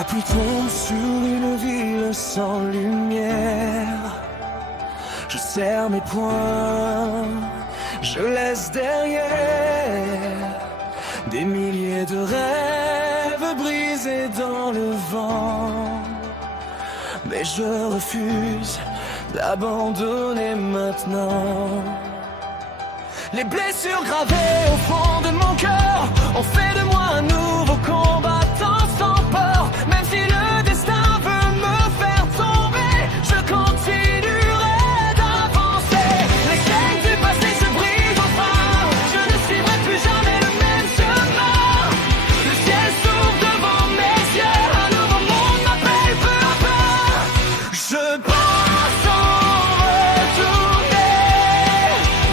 La pluie tombe sur une ville sans lumière. Je serre mes poings, je laisse derrière des milliers de rêves brisés dans le vent. Mais je refuse d'abandonner maintenant. Les blessures gravées au fond de mon cœur ont fait de moi un nouveau combattant sans peur. Même si le destin veut me faire tomber, je continuerai d'avancer. Les chaînes du passé se brisent enfin, je ne suivrai plus jamais le même chemin. Le ciel s'ouvre devant mes yeux, un nouveau monde m'appelle peu à peu. Je pense en retourner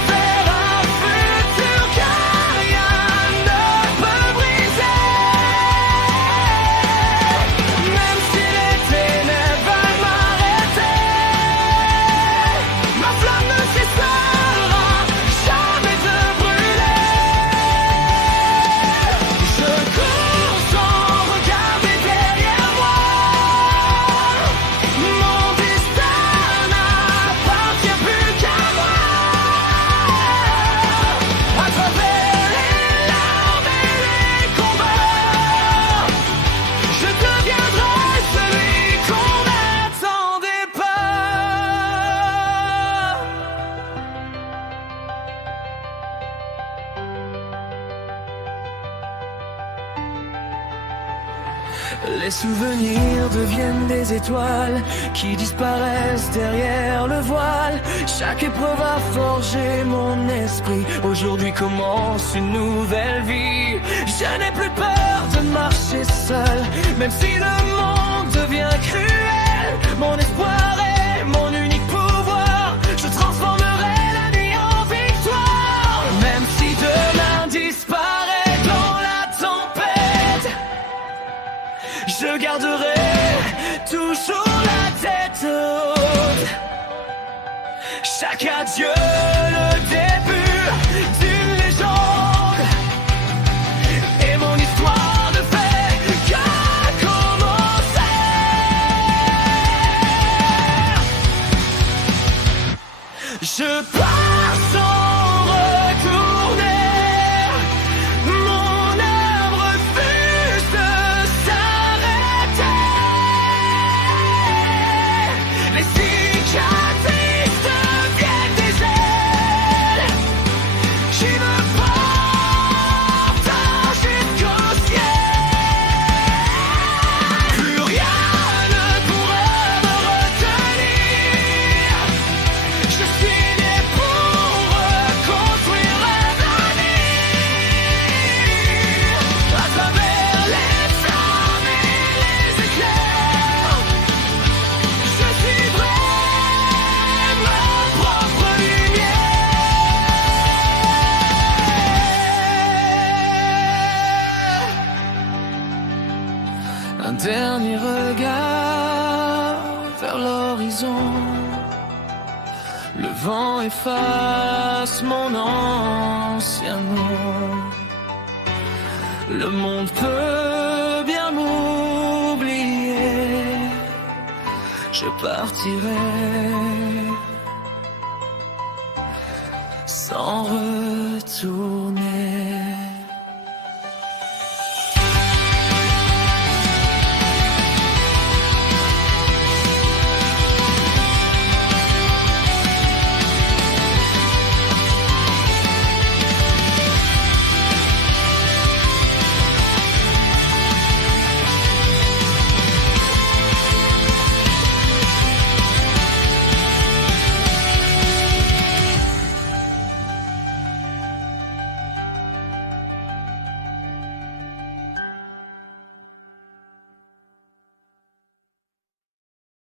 vers un futur que rien ne peut briser. Même si les ténèbres veulent m'arrêter, ma flamme ne cessera jamais de brûler. Je cours sans regarder derrière moi. Mon destin n'appartient plus qu'à moi. À travers les larmes et les combats, je deviendrai celui qu'on n'attendait pas. Les souvenirs deviennent des étoiles qui disparaissent derrière le voile. Chaque épreuve a forgé mon esprit. Aujourd'hui commence une nouvelle vie. Je n'ai plus peur de marcher seul, même si le monde devient cruel. Mon espoir est mon unique pouvoir. Je transformerai la nuit en victoire. Même si demain disparaît dans la tempête, je garderai toujours la tête haute. Chaque adieu, le début d'une légende. Et mon histoire ne fait que commencer. Je pars sans retourner. Mon âme refuse de s'arrêter. Les cicatrices deviennent des ailes qui me portent jusqu'au ciel. Plus rien ne pourra me retenir. Je suis né pour reconstruire l'avenir. À travers les flammes et les éclairs, je suivrai ma propre lumière. Un dernier regard vers l'horizon. Le vent efface mon ancien nom. Le monde peut bien m'oublier. Je partirai sans retour.